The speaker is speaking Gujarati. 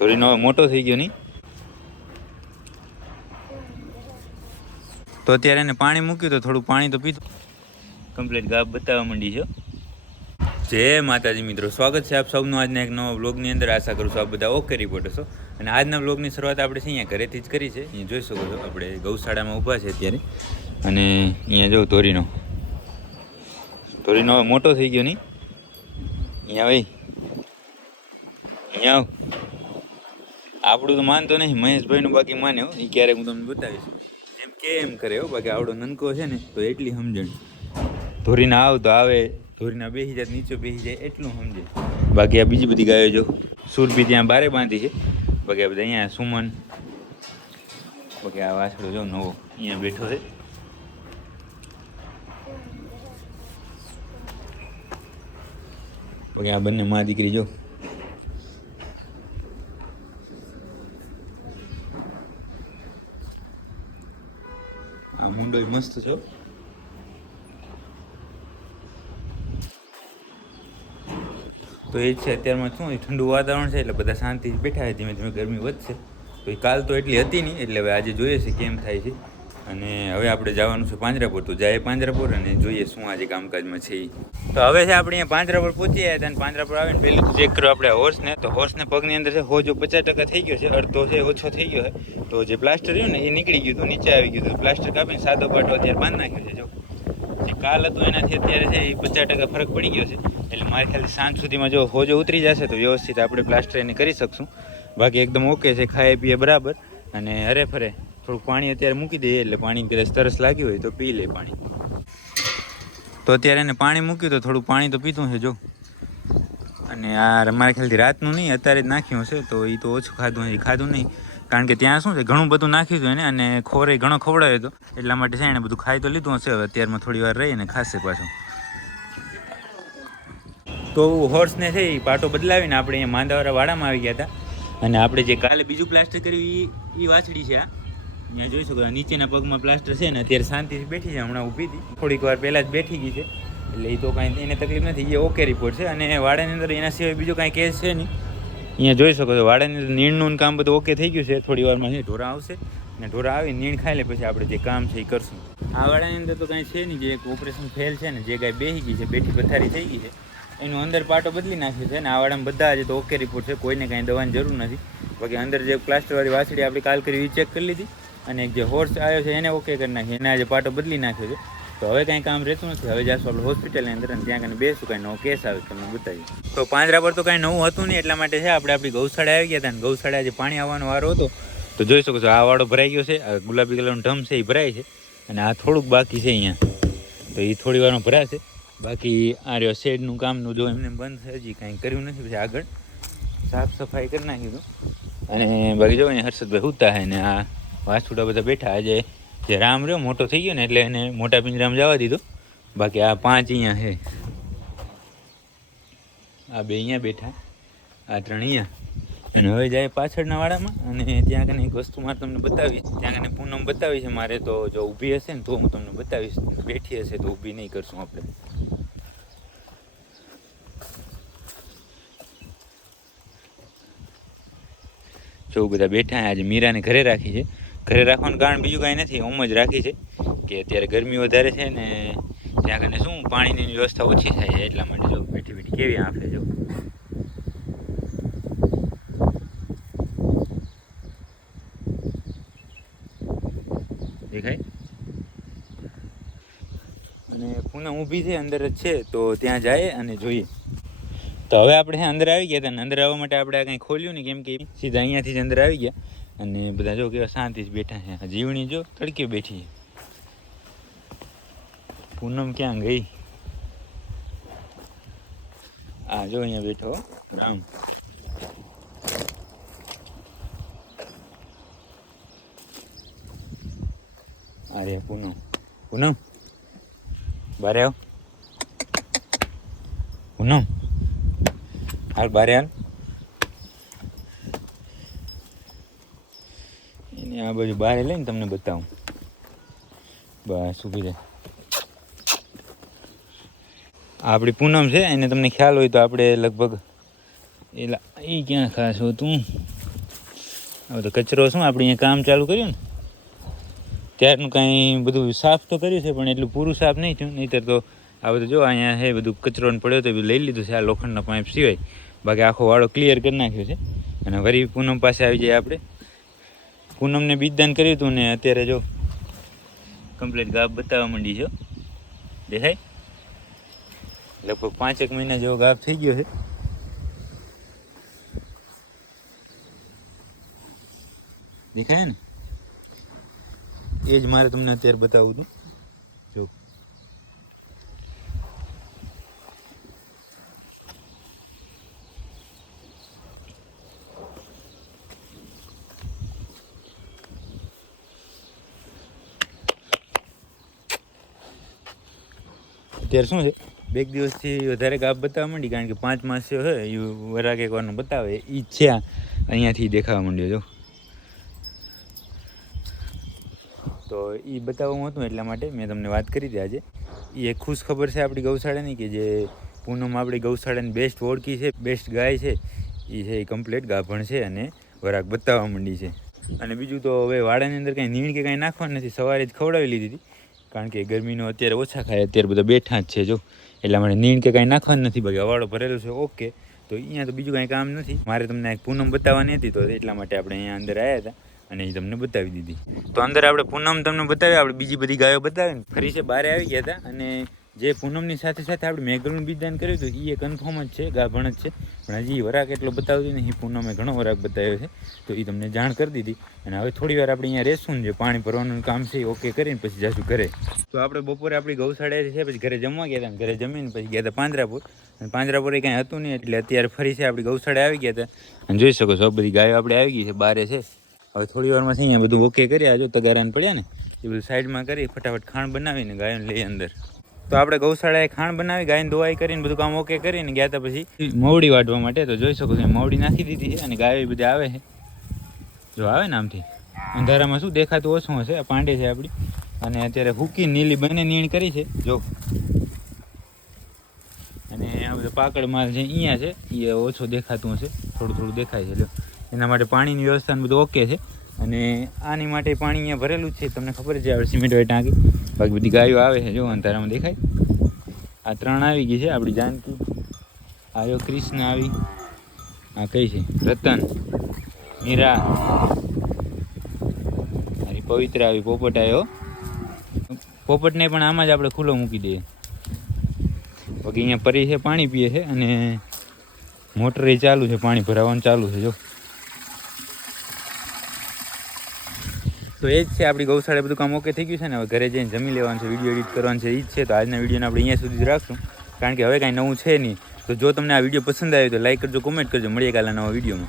હવે મોટો થઈ ગયો નહીં. તો અત્યારે એને પાણી મૂક્યું તો થોડું પાણી તો પીધું. કમ્પ્લીટ ગાબ બતાવવા માંડી છો. જય માતાજી મિત્રો, સ્વાગત છે આપ સૌનું આજના એક નવા બ્લોગની અંદર. આશા કરું છું આપ બધા ઓકે રિપોર્ટર છો અને આજના બ્લોગની શરૂઆત આપણે અહીંયા ઘરેથી જ કરી છે. અહીંયા જોઈ શકો છો, આપણે ગૌશાળામાં ઊભા છે અત્યારે. અને અહીંયા જો ધોરીનો હવે મોટો થઈ ગયો નહીં. અહીંયા ભાઈ અહીંયા આવ. આપણું તો માનતો નહીં, મહેશભાઈનું બાકી માને એ ક્યારેક હું તમને બતાવીશ. એમ કે એમ કરે હો, બાકી આવડો નનકો છે ને, તો એટલી સમજણ. ધોરીને આવ તો આવે, ધોરીના બેસી જાય, નીચે બેસી જાય, એટલું સમજે. બાકી આ બીજી બધી ગાયો જો, સુરભી ત્યાં બારે બાંધી છે. બાકી આ બધા અહીંયા સુમન, બાકી આ વાછડો જો નવો અહીંયા બેઠો છે. બાકી આ બંને મા દીકરી જો આ મુંડો મસ્ત છો તો એ છે, અત્યારમાં શું ઠંડુ વાતાવરણ છે, એટલે બધા શાંતિથી બેઠા છે, ધીમે ધીમે ગરમી વધશે. તો એ કાલ તો એટલી હતી નહીં, એટલે હવે આજે જોઈએ છે, કેમ થાય છે. અને હવે આપણે જવાનું છે પાંજરાપુર. તો જાય પાંજરાપુર અને જોઈએ શું આજે કામકાજમાં છે. તો હવે છે આપણે અહીંયા પાંજરાપુર પહોંચી આવ્યા અને પાંજરાપુર આવીને પહેલું ચેક કરો આપણે હોર્સને તો હોર્સને પગની અંદર છે હોજો પચાસ ટકા થઈ ગયો છે, અડધો છે, ઓછો થઈ ગયો છે. તો જે પ્લાસ્ટર રહ્યું ને એ નીકળી ગયું હતું, નીચે આવી ગયું હતું. પ્લાસ્ટર કાપીને સાદો પાટો અત્યારે બાંધ નાખ્યો છે, જો. જે કાલ હતું એનાથી અત્યારે છે એ પચાસ ટકા ફરક પડી ગયો છે. એટલે મારે ખ્યાલ સાંજ સુધીમાં જો હોજો ઉતરી જશે તો વ્યવસ્થિત આપણે પ્લાસ્ટર એને કરી શકશું. બાકી એકદમ ઓકે છે ખાય પીએ બરાબર. અને હરે ફરે. થોડુંક પાણી અત્યારે મૂકી દઈએ, એટલે પાણી કદાચ તરસ લાગી હોય તો પી લે પાણી. તો અત્યારે એને પાણી મૂક્યું તો થોડું પાણી તો પીતું છે, જો. અને આ મારા ખ્યાલથી રાતનું નહીં, અત્યારે જ નાખ્યું હશે, તો એ તો ઓછું ખાધું હશે ખાધું નહીં. કારણ કે ત્યાં શું છે, ઘણું બધું નાખ્યું હતું એને, અને ખોરે ઘણો ખવડાવ્યો હતો. એટલા માટે છે એને બધું ખાઈ તો લીધું હશે, હવે અત્યારમાં થોડી વાર રહીને ખાશે પાછું. તો હોર્સને છે એ પાટો બદલાવીને આપણે અહીંયા માંદાવાળા વાડામાં આવી ગયા હતા. અને આપણે જે કાલે બીજું પ્લાસ્ટર કર્યું એ વાછડી છે આ. અહીંયા જોઈ શકો નીચેના પગમાં પ્લાસ્ટર છે ને, અત્યારે શાંતિથી બેઠી છે, હમણાં ઊભી હતી. થોડીક વાર પહેલાં જ બેઠી ગઈ છે, એટલે એ તો કાંઈ એને તકલીફ નથી એ ઓકે રિપોર્ટ છે. અને વાડાની અંદર એના સિવાય બીજો કાંઈ કેસ છે નહીં. અહીંયા જોઈ શકો છો, વાડાની અંદર નીણનું કામ બધું ઓકે થઈ ગયું છે. થોડી વારમાં છે ઢોરા આવશે, અને ઢોરા આવી નીણ ખાઈ લે, પછી આપણે જે કામ છે એ કરશું. આ વાડાની અંદર તો કાંઈ છે નહીં, જે એક ઓપરેશન ફેલ છે ને, જે ગાય બેસી ગઈ છે, બેઠી પથારી થઈ ગઈ છે, એનું અંદર પાટો બદલી નાખ્યો છે ને આ વાડામાં બધા આજે તો ઓકે રિપોર્ટ છે, કોઈને કાંઈ દવાની જરૂર નથી. બાકી અંદર જે પ્લાસ્ટરવાળી વાછડી આપણે કાલ કરી એ ચેક કરી લીધી. અને જે હોર્સ આવ્યો છે એને ઓકે કરી નાખ્યો. એને આજે પાટો બદલી નાખ્યો છે. તો હવે કાંઈ કામ રહેતું નથી. હવે જાશું આપણે હોસ્પિટલની અંદર અને ત્યાં કને બેસું, કાંઈ નવો કેસ આવે તમને બતાવી તો પાંજરા પર તો કાંઈ નવું હતું નહીં, એટલા માટે છે આપણે આપણી ગૌશાળા આવી ગયા હતા અને ગૌશાળા આજે પાણી આવવાનો વારો હતો. તો જોઈ શકો છો આ વાળો ભરાઈ ગયો છે. આ ગુલાબી કલરનો ઢમ છે, એ ભરાય છે. અને આ થોડુંક બાકી છે અહીંયા. તો એ થોડી વારમાં ભરાશે. બાકી આ રહ્યો શેડનું કામનું જો એમને બંધ હજી કાંઈ કર્યું નથી, પછી આગળ સાફ સફાઈ કરી નાખ્યું હતું અને બાકી જો અહીંયા હર્ષદભાઈ ઉતા છે ને આ વાછુડા બધા બેઠા. આજે જે રામ રહ્યો, મોટો થઈ ગયો ને, એટલે એને મોટા પિંજરામાં જવા દીધો. બાકી આ પાંચ અહીંયા છે. આ બે અહીંયા બેઠા. આ ત્રણ અહીંયા. અને હવે જાય પાછળના વાડામાં, અને ત્યાં કને એક વસ્તુ મારે તમને બતાવીશ. ત્યાં કને પૂનમ બતાવી છે. મારે તો જો ઊભી હશે ને, તો હું તમને બતાવીશ. બેઠી હશે તો ઊભી નહીં કરશું આપણે. જો બધા બેઠા, આજે મીરાને ઘરે રાખી છે. ઘરે રાખવાનું કારણ બીજું કાંઈ નથી ઓમ જ રાખી છે કે અત્યારે ગરમી વધારે છે ને ત્યાં કને શું પાણીની વ્યવસ્થા ઓછી થાય છે એટલા માટે જો બેઠી બેઠી કેવી આપે જો. અને પૂનમ ઊભી છે, અંદર જ છે, તો ત્યાં જાય અને જોઈએ. તો હવે આપણે અંદર આવી ગયા હતા અંદર આવવા માટે આપણે કંઈ ખોલ્યું ને કેમ કે સીધા અહીંયાથી જ અંદર આવી ગયા. અને બધા જો કેવા શાંતિથી બેઠા છે. જીવણી જો તડકે બેઠી પૂનમ ક્યાં ગઈ? આ જો અહીંયા બેઠો રામ. અરે પૂનમ. પૂનમ, બારે આવ. પૂનમ, હાલ બારે હાલ એને આ બાજુ બારે લઈને તમને બતાવું. બસ, ઊભી રહે આપણી પૂનમ છે, એને તમને ખ્યાલ હોય તો આપણે લગભગ એલા એ ક્યાં ખાસ હતું હવે તો કચરો શું, આપણે અહીંયા કામ ચાલુ કર્યું ને? ત્યારનું કાંઈ બધું સાફ તો કર્યું છે, પણ એટલું પૂરું સાફ નહીં થયું. નહીંતર તો આ બધું જો, અહીંયા છે, બધું કચરો પડ્યો તો લઈ લીધું છે, આ લોખંડના પાઇપ સિવાય. બાકી આખો વાળો ક્લિયર કરી નાખ્યો છે. અને વરી પૂનમ પાસે આવી જાય આપણે. પૂનમને બીજદાન કર્યું હતું ને અત્યારે જો કમ્પ્લીટ ગાભ બતાવવા માંડી છે. દેખાય? લગભગ પાંચેક મહિના જેવો ગાભ થઈ ગયો છે. દેખાય ને? એ જ મારે તમને અત્યારે બતાવું હતું અત્યારે શું છે? બે દિવસથી વધારે ગાપ બતાવવા માંડી કારણ કે પાંચ માસ હોય એ વરાગ એકવારનું બતાવે એ છે અહીંયાથી દેખાવા માંડ્યો, જો. તો એ બતાવવાનું હતું એટલા માટે મેં તમને વાત કરી હતી આજે. એ એક ખુશ ખબર છે આપણી ગૌશાળાની કે જે પૂનમ આપણી ગૌશાળાની બેસ્ટ ઓળખી છે બેસ્ટ ગાય છે એ છે એ કમ્પ્લીટ ગાભણ છે અને વરાગ બતાવવા માંડી છે. અને બીજું તો હવે વાડાની અંદર કાંઈ નીણ કે કાંઈ નાખવાનું નથી, સવારે જ ખવડાવી લીધી હતી. કારણ કે ગરમીનો અત્યારે ઓછા ખાય, અત્યારે બધા બેઠા જ છે, જો. એટલા માટે નીણ કે કાંઈ નાખવાનું નથી, બાકી વાળો ભરેલો છે, ઓકે. તો અહીંયા તો બીજું કાંઈ કામ નથી. મારે તમને પૂનમ બતાવવાની હતી, તો એટલા માટે આપણે અહીંયા અંદર આવ્યા હતા અને એ તમને બતાવી દીધી. તો અંદર આપણે પૂનમ તમને બતાવી આપણે બીજી બધી ગાયો બતાવી ફરી છે બહાર આવી ગયા હતા અને જે પૂનમની સાથે સાથે આપણે મેઘરનું બીજદાન કર્યું હતું એ કન્ફર્મ જ છે, ગાભણ જ છે. પણ હજી વરાક એટલો બતાવતું નહીં પૂનમે ઘણો વરાક બતાવ્યો છે. તો એ તમને જાણ કરી દીધી. અને હવે થોડી વાર આપણે અહીંયા રહેશું ને, જે પાણી ભરવાનું કામ છે એ ઓકે કરીને પછી જશું ઘરે. તો આપણે બપોરે આપણી ગૌશાળા છે, પછી ઘરે જમવા ગયા હતા ઘરે જમીને પછી ગયા હતા પાંજરાપુર. અને પાંજરાપુર એ કાંઈ હતું નહીં, એટલે અત્યારે ફરી છે, આપણી ગૌશાળા આવી ગયા હતા. અને જોઈ શકો છો, બધી ગાયો આપણે આવી ગઈ છે, બારે છે. હવે થોડી વારમાં અહીંયા બધું ઓકે કર્યા, જો તગારાને પડ્યા ને, એ બધું સાઈડમાં કરી, ફટાફટ ખાણ બનાવીને ગાયોને લઈ અંદર. તો આપણે ગૌશાળાએ ખાણ બનાવી, ગાયને ધોવાઈ કરીને બધું કામ ઓકે કરીને ગયા હતા પછી મવડી વાટવા માટે. તો જોઈ શકો છો મવડી નાખી દીધી છે અને ગાયો બધી આવે છે. જો આવે ને આમથી? અંધારામાં શું દેખાતું ઓછું હશે? આ પાંડે છે આપણી અને અત્યારે હુકી નીલી બંને નીણ કરી છે. જો. અને આ બધો પાકડ માલ છે અહીંયા છે, એ ઓછો દેખાતું હશે. થોડું થોડું દેખાય છે. એના માટે પાણીની વ્યવસ્થા બધું ઓકે છે. અને આની માટે પાણી અહીંયા ભરેલું છે, તમને ખબર છે, આપણે સિમેન્ટ હોય ટાંકી. બાકી બધી ગાયો આવે છે, જો અંધારામાં દેખાય. આ ત્રણ આવી ગઈ છે, આપણી જાનકી. આ જો આવી. આ કઈ છે? રતન. મીરા. અરે પવિત્ર આવી, પોપટ આવ્યો. પોપટને પણ આમાં જ આપણે ખુલ્લો મૂકી દઈએ. બાકી અહીંયા પરી છે, પાણી પીએ છે, અને મોટર ચાલુ છે, પાણી ભરાવાનું ચાલુ છે, જો. તો એ જ છે, આપણી ગૌશાળા બધું કામ ઓકે થઈ ગયું છે ને, હવે ઘરે જઈને જમી લેવાનું છે વીડિયો એડિટ કરવાનું છે, એ જ છે. તો આજના વિડીયોને આપણે અહીંયા સુધી રાખશું. કારણ કે હવે કાંઈ નવું છે નહીં. તો જો તમને આ વીડિયો પસંદ આવ્યો તો લાઈક કરજો કોમેન્ટ કરજો. મળીએ કાલના નવા વિડીયોમાં